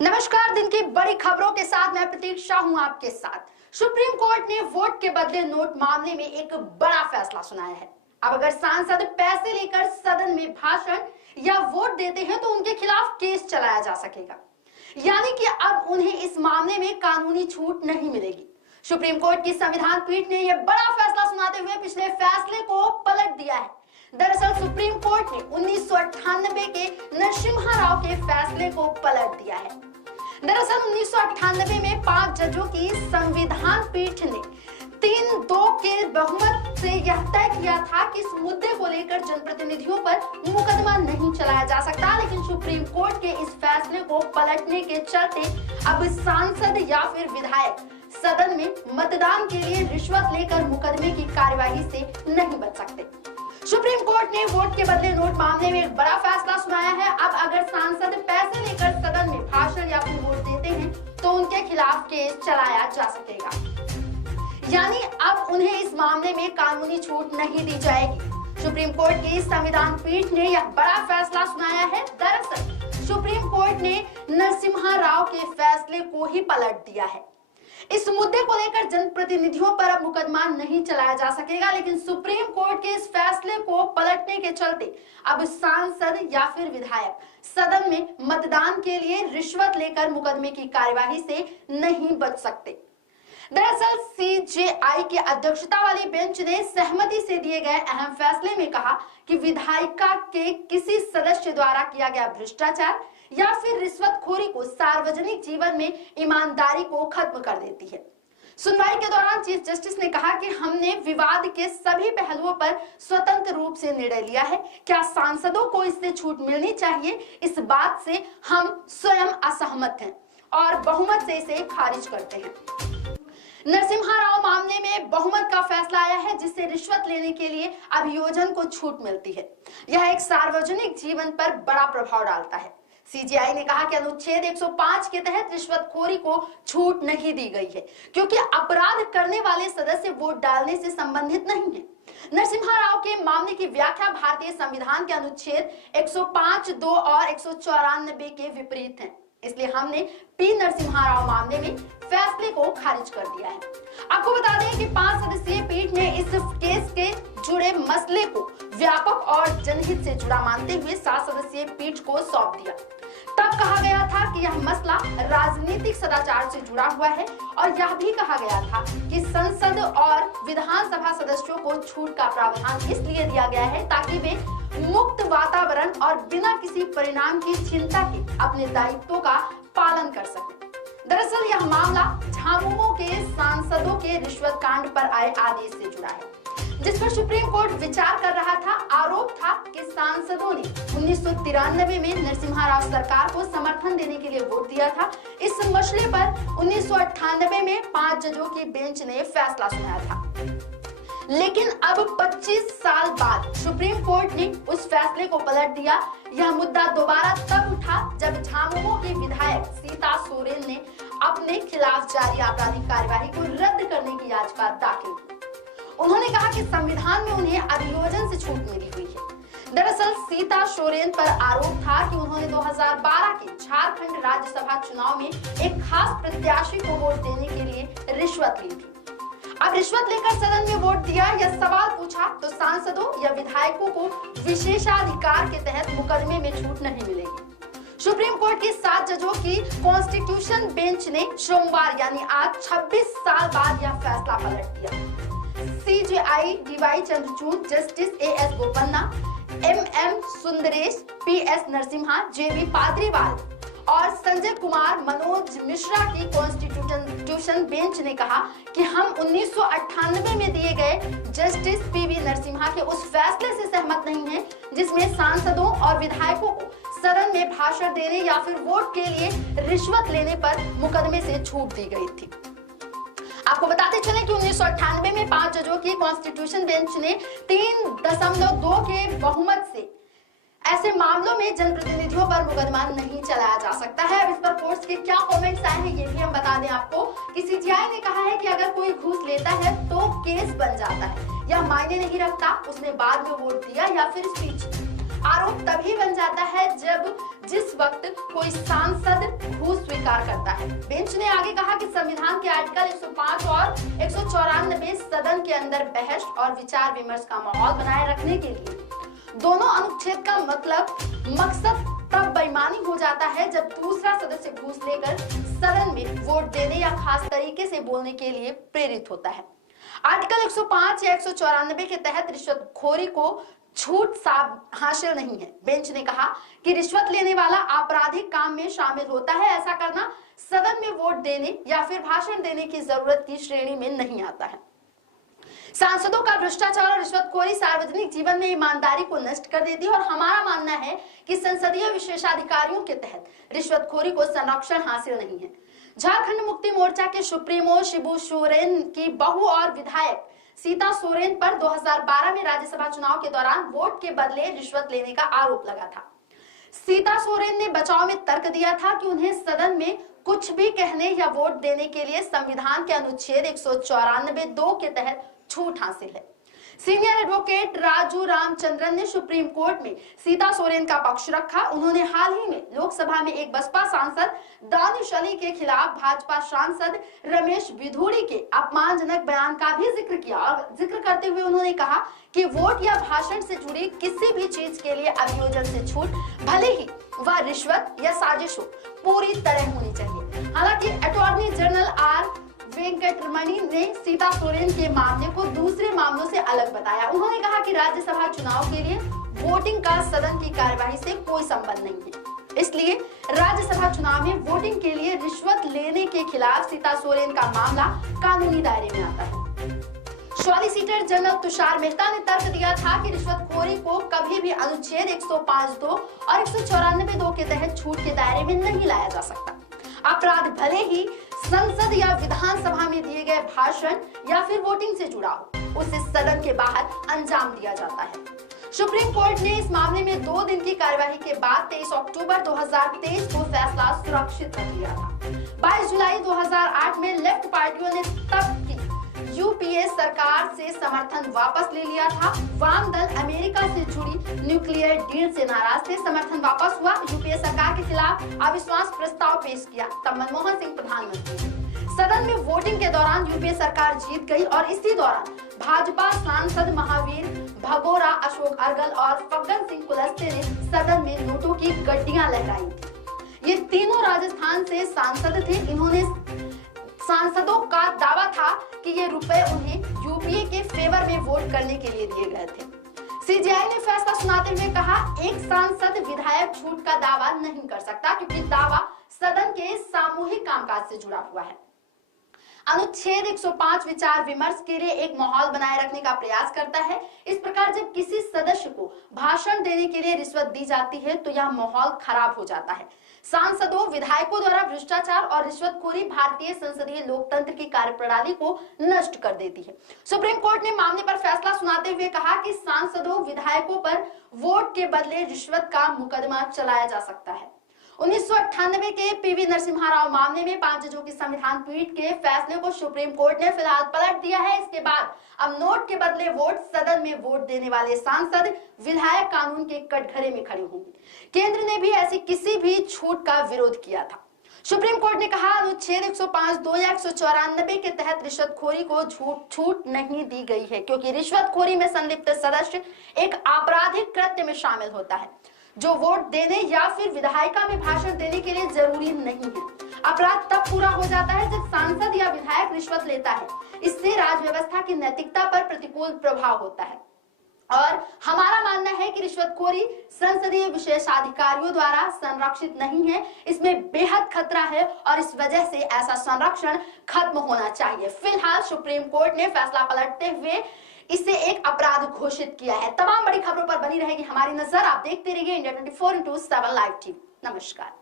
नमस्कार। दिन की बड़ी खबरों के साथ मैं प्रतीक्षा हूं आपके साथ। सुप्रीम कोर्ट ने वोट के बदले नोट मामले में एक बड़ा फैसला सुनाया है। अब अगर सांसद पैसे लेकर सदन में भाषण या वोट देते हैं तो उनके खिलाफ केस चलाया जा सकेगा, यानी कि अब उन्हें इस मामले में कानूनी छूट नहीं मिलेगी। सुप्रीम कोर्ट की संविधान पीठ ने यह बड़ा फैसला सुनाते हुए पिछले फैसले को पलट दिया है। दरअसल सुप्रीम कोर्ट ने 1998 के नरसिम्हा राव के फैसले को पलट दिया है। दरअसल 1998 में 5 जजों की संविधान पीठ ने 3-2 के बहुमत से यह तय किया था कि इस मुद्दे को लेकर जनप्रतिनिधियों पर मुकदमा नहीं चलाया जा सकता, लेकिन सुप्रीम कोर्ट के इस फैसले को पलटने के चलते अब सांसद या फिर विधायक सदन में मतदान के लिए रिश्वत लेकर मुकदमे की कार्यवाही से नहीं बच सकते। सुप्रीम कोर्ट ने वोट के बदले नोट मामले में एक बड़ा फैसला सुनाया है। अब अगर सांसद पैसे लेकर सदन में भाषण या फिर वोट देते हैं तो उनके खिलाफ केस चलाया जा सकेगा, यानी अब उन्हें इस मामले में कानूनी छूट नहीं दी जाएगी। सुप्रीम कोर्ट की संविधान पीठ ने यह बड़ा फैसला सुनाया है। दरअसल सुप्रीम कोर्ट ने नरसिम्हा राव के फैसले को ही पलट दिया है। इस मुद्दे को लेकर जनप्रतिनिधियों पर अब मुकदमा नहीं चलाया जा सकेगा, लेकिन सुप्रीम कोर्ट के इस फैसले को पलटने के चलते अब सांसद या फिर विधायक सदन में मतदान के लिए रिश्वत लेकर मुकदमे की कार्यवाही से नहीं बच सकते। दरअसल सीजेआई की अध्यक्षता वाली बेंच ने सहमति से दिए गए अहम फैसले में कहा कि विधायिका के किसी सदस्य द्वारा किया गया भ्रष्टाचार या फिर रिश्वतखोरी को सार्वजनिक जीवन में ईमानदारी को खत्म कर देती है। सुनवाई के दौरान चीफ जस्टिस ने कहा कि हमने विवाद के सभी पहलुओं पर स्वतंत्र रूप से निर्णय लिया है। क्या सांसदों को इससे छूट मिलनी चाहिए, इस बात से हम स्वयं असहमत हैं और बहुमत से इसे खारिज करते हैं। नरसिम्हा राव मामले में बहुमत का फैसला आया है, जिससे रिश्वत लेने के लिए अभियोजन को छूट मिलती है। यह एक सार्वजनिक जीवन पर बड़ा प्रभाव डालता है। सीजीआई ने कहा कि अनुच्छेद 105 के तहत रिश्वतखोरी को छूट नहीं दी गई है, क्योंकि अपराध करने वाले सदस्य वोट डालने से संबंधित नहीं है। नरसिम्हा राव के मामले की व्याख्या भारतीय संविधान के अनुच्छेद 105(2) और 194 के विपरीत है, इसलिए हमने पी नरसिम्हा राव मामले में फैसले को खारिज कर दिया है। आपको बता दें कि 5 सदस्यीय पीठ ने इस केस के जुड़े मसले को व्यापक और जनहित से जुड़ा मानते हुए 7 सदस्यीय पीठ को सौंप दिया। तब कहा गया था कि यह मसला राजनीतिक सदाचार से जुड़ा हुआ है और यह भी कहा गया था कि संसद और विधानसभा सदस्यों को छूट का प्रावधान इसलिए दिया गया है ताकि वे मुक्त वातावरण और बिना किसी परिणाम की चिंता के अपने दायित्वों का पालन कर सकें। दरअसल यह मामला झामुमो के सांसदों के रिश्वत कांड पर आए आदेश से जुड़ा है, जिस पर सुप्रीम कोर्ट विचार कर रहा था। आरोप था कि सांसदों ने 1993 में नरसिम्हा राव सरकार को समर्थन देने के लिए वोट दिया था। इस मसले पर 1998 में 5 जजों की बेंच ने फैसला सुनाया था, लेकिन अब 25 साल बाद सुप्रीम कोर्ट ने उस फैसले को पलट दिया। यह मुद्दा दोबारा तब उठा जब झामुमो की विधायक सीता सोरेन ने अपने खिलाफ जारी आपराधिक कार्यवाही को रद्द करने की याचिका दाखिल की। उन्होंने कहा कि संविधान में उन्हें अभियोजन से छूट मिली हुई है। दरअसल सीता सोरेन पर आरोप था कि उन्होंने 2012 के झारखंड राज्यसभा चुनाव में एक खास प्रत्याशी को वोट देने के लिए रिश्वत ली थी। अब रिश्वत लेकर सदन में वोट दिया या सवाल पूछा तो सांसदों या विधायकों को विशेषाधिकार के तहत मुकदमे में छूट नहीं मिलेगी। सुप्रीम कोर्ट की 7 जजों की कॉन्स्टिट्यूशन बेंच ने सोमवार यानी आज 26 साल बाद यह फैसला पलट दिया। CJI DY Chandrachud, justice AS Bopanna, MM Sundaresh, PS Narasimha, JB Pardiwala और संजय कुमार मनोज मिश्रा की कॉन्स्टिट्यूशन बेंच ने कहा कि हम 1998 में दिए गए जस्टिस पीवी नरसिम्हा के उस फैसले से सहमत नहीं हैं, जिसमें सांसदों और विधायकों को सदन में भाषण देने या फिर वोट के लिए रिश्वत लेने पर मुकदमे से छूट दी गई थी। आपको बताते चलें कि 1998 में 5 जजों की कॉन्स्टिट्यूशन बेंच ने 3.2 के बहुमत से ऐसे मामलों में जनप्रतिनिधियों पर मुकदमा नहीं चलाया जा सकता है। अब इस पर कोर्ट के क्या कमेंट्स आए हैं ये भी हम बता दें आपको कि सीजीआई ने कहा है कि अगर कोई घूस लेता है तो केस बन जाता है, यह मायने नहीं रखता उसने बाद में वोट दिया या फिर स्पीच। आरोप तभी बन जाता है जब जिस वक्त कोई सांसद घूस स्वीकार करता है। बेंच ने आगे कहा कि संविधान के आर्टिकल 105 और 194 सदन के अंदर बहस और विचार विमर्श का माहौल बनाए रखने के लिए दोनों अनुच्छेद का मकसद तब बेईमानी हो जाता है जब दूसरा सदस्य घूस लेकर सदन में वोट देने या खास तरीके से बोलने के लिए प्रेरित होता है। आर्टिकल 105 या 194 के तहत रिश्वतखोरी को छूट हासिल नहीं है। बेंच ने कहा कि रिश्वत लेने वाला आपराधिक काम में शामिल होता है। ऐसा करना सदन में वोट देने या फिर भाषण देने की जरूरत की श्रेणी में नहीं आता है। सांसदों का भ्रष्टाचार और रिश्वतखोरी सार्वजनिक जीवन में ईमानदारी को नष्ट कर देती है और हमारा मानना है कि संसदीय विशेषाधिकारियों के तहत रिश्वतखोरी को संरक्षण हासिल नहीं है। झारखंड मुक्ति मोर्चा के सुप्रीमो शिबू सोरेन की बहू और विधायक सीता सोरेन पर 2012 में राज्यसभा चुनाव के दौरान वोट के बदले रिश्वत लेने का आरोप लगा था। सीता सोरेन ने बचाव में तर्क दिया था कि उन्हें सदन में कुछ भी कहने या वोट देने के लिए संविधान के अनुच्छेद 194(2) के तहत छूट हासिल है। सीनियर एडवोकेट राजू रामचंद्रन ने सुप्रीम कोर्ट में सीता सोरेन का पक्ष रखा। उन्होंने हाल ही में लोकसभा में एक बसपा सांसद दानिश अली के खिलाफ भाजपा सांसद रमेश बिधूड़ी के अपमानजनक बयान का भी जिक्र किया और जिक्र करते हुए उन्होंने कहा कि वोट या भाषण से जुड़ी किसी भी चीज के लिए अभियोजन से छूट भले ही वह रिश्वत या साजिश हो पूरी तरह होनी चाहिए। हालांकि अटॉर्नी जनरल आर वेंकटरमणी ने सीता सोरेन के मामले को दूसरे मामलों से अलग बताया। उन्होंने कहा कि राज्यसभा चुनाव के लिए वोटिंग का सदन की कार्यवाही से कोई संबंध नहीं है, इसलिए राज्यसभा चुनाव में वोटिंग के लिए रिश्वत लेने के खिलाफ सीता सोरेन का मामला कानूनी दायरे में आता है। सॉलिसिटर जनरल तुषार मेहता ने तर्क दिया था कि रिश्वतखोरी को कभी भी अनुच्छेद 105(2) और 194(2) के तहत छूट के दायरे में नहीं लाया जा सकता। अपराध भले ही संसद या विधानसभा में दिए गए भाषण या फिर वोटिंग से जुड़ा हो, उसे सदन के बाहर अंजाम दिया जाता है। सुप्रीम कोर्ट ने इस मामले में 2 दिन की कार्यवाही के बाद 23 अक्टूबर 2023 को फैसला सुरक्षित कर लिया था। 22 जुलाई 2008 में लेफ्ट पार्टियों ने तब की यूपीए सरकार से समर्थन वापस ले लिया था। वाम दल अमेरिका से जुड़ी न्यूक्लियर डील से नाराज थे। समर्थन वापस हुआ। यूपीए सरकार के खिलाफ अविश्वास प्रस्ताव पेश किया। तब मनमोहन सिंह प्रधानमंत्री थे। सदन में वोटिंग के दौरान यूपीए सरकार जीत गई और इसी दौरान भाजपा सांसद महावीर भगोरा, अशोक अर्गल और फग्गन सिंह कुलस्ते ने सदन में नोटों की गड्डियां लहराई थी। ये तीनों राजस्थान से सांसद थे। इन्होंने सांसदों का दावा था कि ये रुपए उन्हें यूपीए के फेवर में वोट करने के लिए दिए गए थे। सीजेआई ने फैसला सुनाते हुए कहा, एक सांसद विधायक छूट का दावा नहीं कर सकता क्योंकि दावा सदन के सामूहिक कामकाज से जुड़ा हुआ है। अनुच्छेद 105 विचार विमर्श के लिए एक माहौल बनाए रखने का प्रयास करता है। इस प्रकार जब किसी सदस्य को भाषण देने के लिए रिश्वत दी जाती है तो यह माहौल खराब हो जाता है। सांसदों, विधायकों द्वारा भ्रष्टाचार और रिश्वतखोरी भारतीय संसदीय लोकतंत्र की कार्यप्रणाली को नष्ट कर देती है। सुप्रीम कोर्ट ने मामले पर फैसला सुनाते हुए कहा कि सांसदों, विधायकों पर वोट के बदले रिश्वत का मुकदमा चलाया जा सकता है। 1998 के पीवी नरसिम्हा राव मामले में 5 जजों की संविधान पीठ के फैसले को सुप्रीम कोर्ट ने फिलहाल पलट दिया है। इसके बाद अब नोट के बदले वोट सदन में वोट देने वाले सांसद, विधायक कानून के कटघरे में खड़े होंगे। केंद्र ने भी ऐसी किसी भी छूट का विरोध किया था। सुप्रीम कोर्ट ने कहा, अनुच्छेद 105(2) या 194 के तहत रिश्वतखोरी को छूट नहीं दी गई है क्योंकि रिश्वतखोरी में संलिप्त सदस्य एक आपराधिक कृत्य में शामिल होता है जो वोट देने या फिर विधायिका में भाषण देने के लिए जरूरी नहीं है। अपराध तब पूरा हो जाता है जब सांसद या विधायक रिश्वत लेता है। इससे राज व्यवस्था की नैतिकता पर प्रतिकूल प्रभाव होता है और हमारा मानना है कि रिश्वतखोरी संसदीय विशेषाधिकारियों द्वारा संरक्षित नहीं है। इसमें बेहद खतरा है और इस वजह से ऐसा संरक्षण खत्म होना चाहिए। फिलहाल सुप्रीम कोर्ट ने फैसला पलटते हुए इसे एक अपराध घोषित किया है। तमाम बड़ी खबरों पर बनी रहेगी हमारी नजर। आप देखते रहिए इंडिया 24/7 लाइव टीवी। नमस्कार।